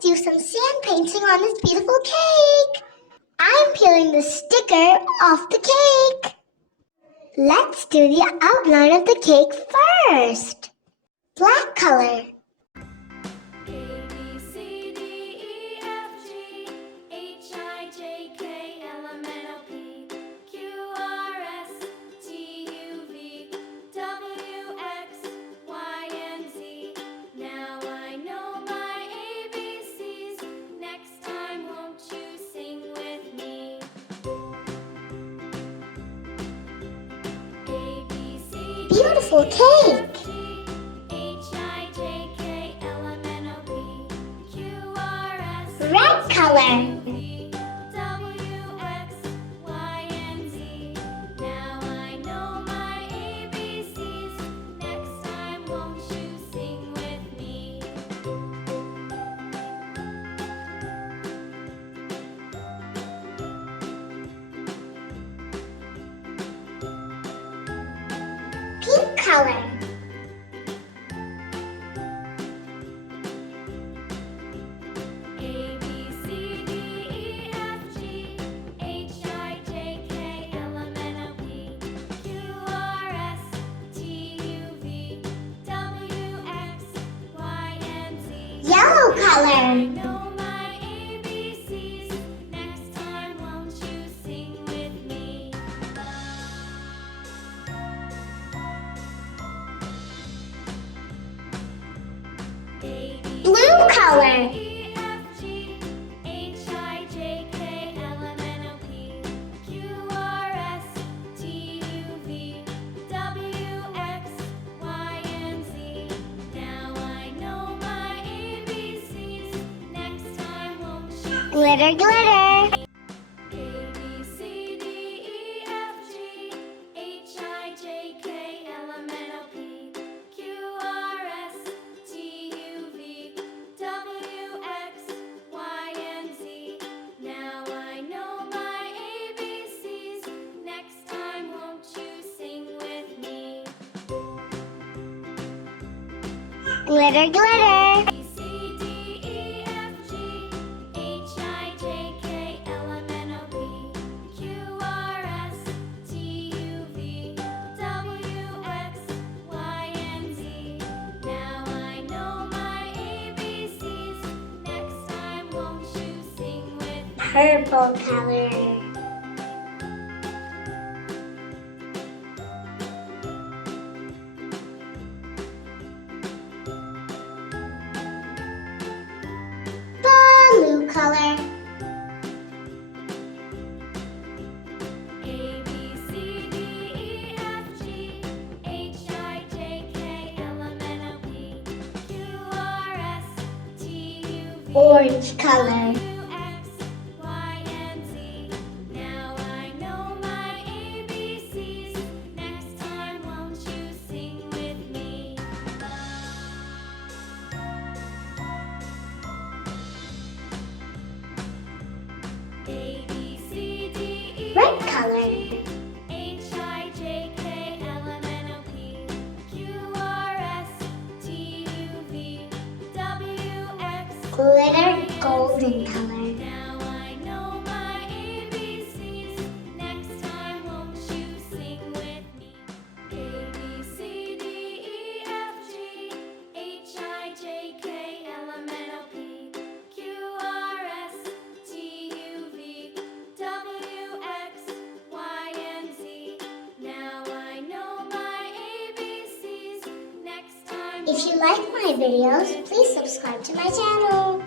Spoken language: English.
do some sand painting on this beautiful cake. I'm peeling the sticker off the cake. Let's do the outline of the cake first. Black color. Beautiful cake! Red color. Pink color. Yellow color. Blue color. Glitter, glitter. Glitter, glitter. Purple color. Blue color. Orange color. Red color. Glitter golden color. If you like my videos, please subscribe to my channel.